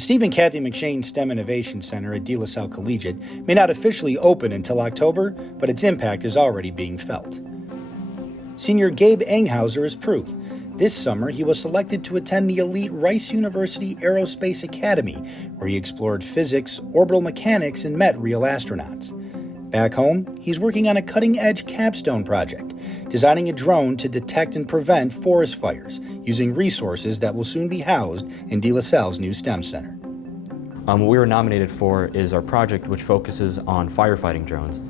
The Steve and Kathy McShane STEM Innovation Center at De La Salle Collegiate may not officially open until October, but its impact is already being felt. Senior Gabe Enghauser is proof. This summer, he was selected to attend the elite Rice University Aerospace Academy, where he explored physics, orbital mechanics, and met real astronauts. Back home, he's working on a cutting-edge capstone project, designing a drone to detect and prevent forest fires, using resources that will soon be housed in De La Salle's new STEM Center. What we were nominated for is our project, which focuses on firefighting drones.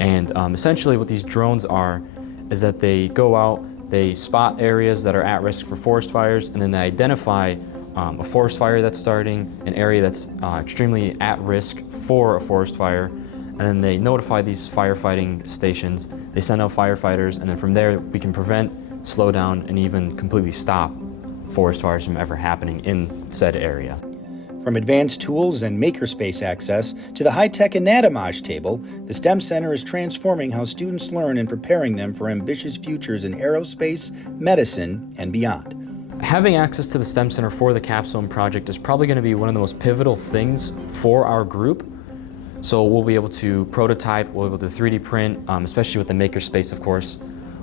And essentially what these drones are is that they go out, they spot areas that are at risk for forest fires, and then they identify a forest fire that's starting, an area that's extremely at risk for a forest fire, and then they notify these firefighting stations. They send out firefighters, and then from there we can prevent, slow down, and even completely stop forest fires from ever happening in said area. From advanced tools and makerspace access to the high-tech Anatomage Table, the STEM Center is transforming how students learn and preparing them for ambitious futures in aerospace, medicine, and beyond. Having access to the STEM Center for the capstone project is probably going to be one of the most pivotal things for our group. So we'll be able to prototype, we'll be able to 3D print, especially with the makerspace, of course.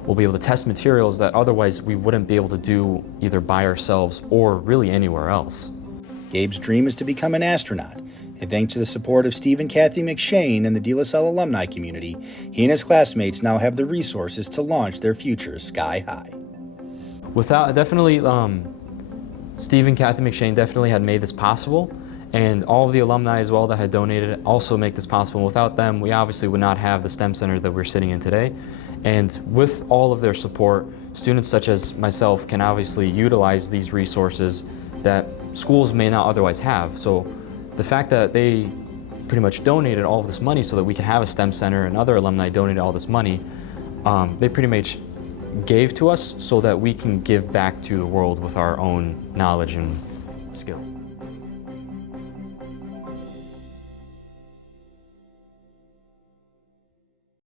We'll be able to test materials that otherwise we wouldn't be able to do either by ourselves or really anywhere else. Gabe's dream is to become an astronaut, and thanks to the support of Steve and Kathy McShane and the De La Salle alumni community, he and his classmates now have the resources to launch their futures sky high. Steve and Kathy McShane definitely had made this possible, and all of the alumni as well that had donated also make this possible. Without them, we obviously would not have the STEM Center that we're sitting in today. And with all of their support, students such as myself can obviously utilize these resources that schools may not otherwise have. So the fact that they pretty much donated all of this money so that we can have a STEM Center, and other alumni donated all this money, they pretty much gave to us so that we can give back to the world with our own knowledge and skills.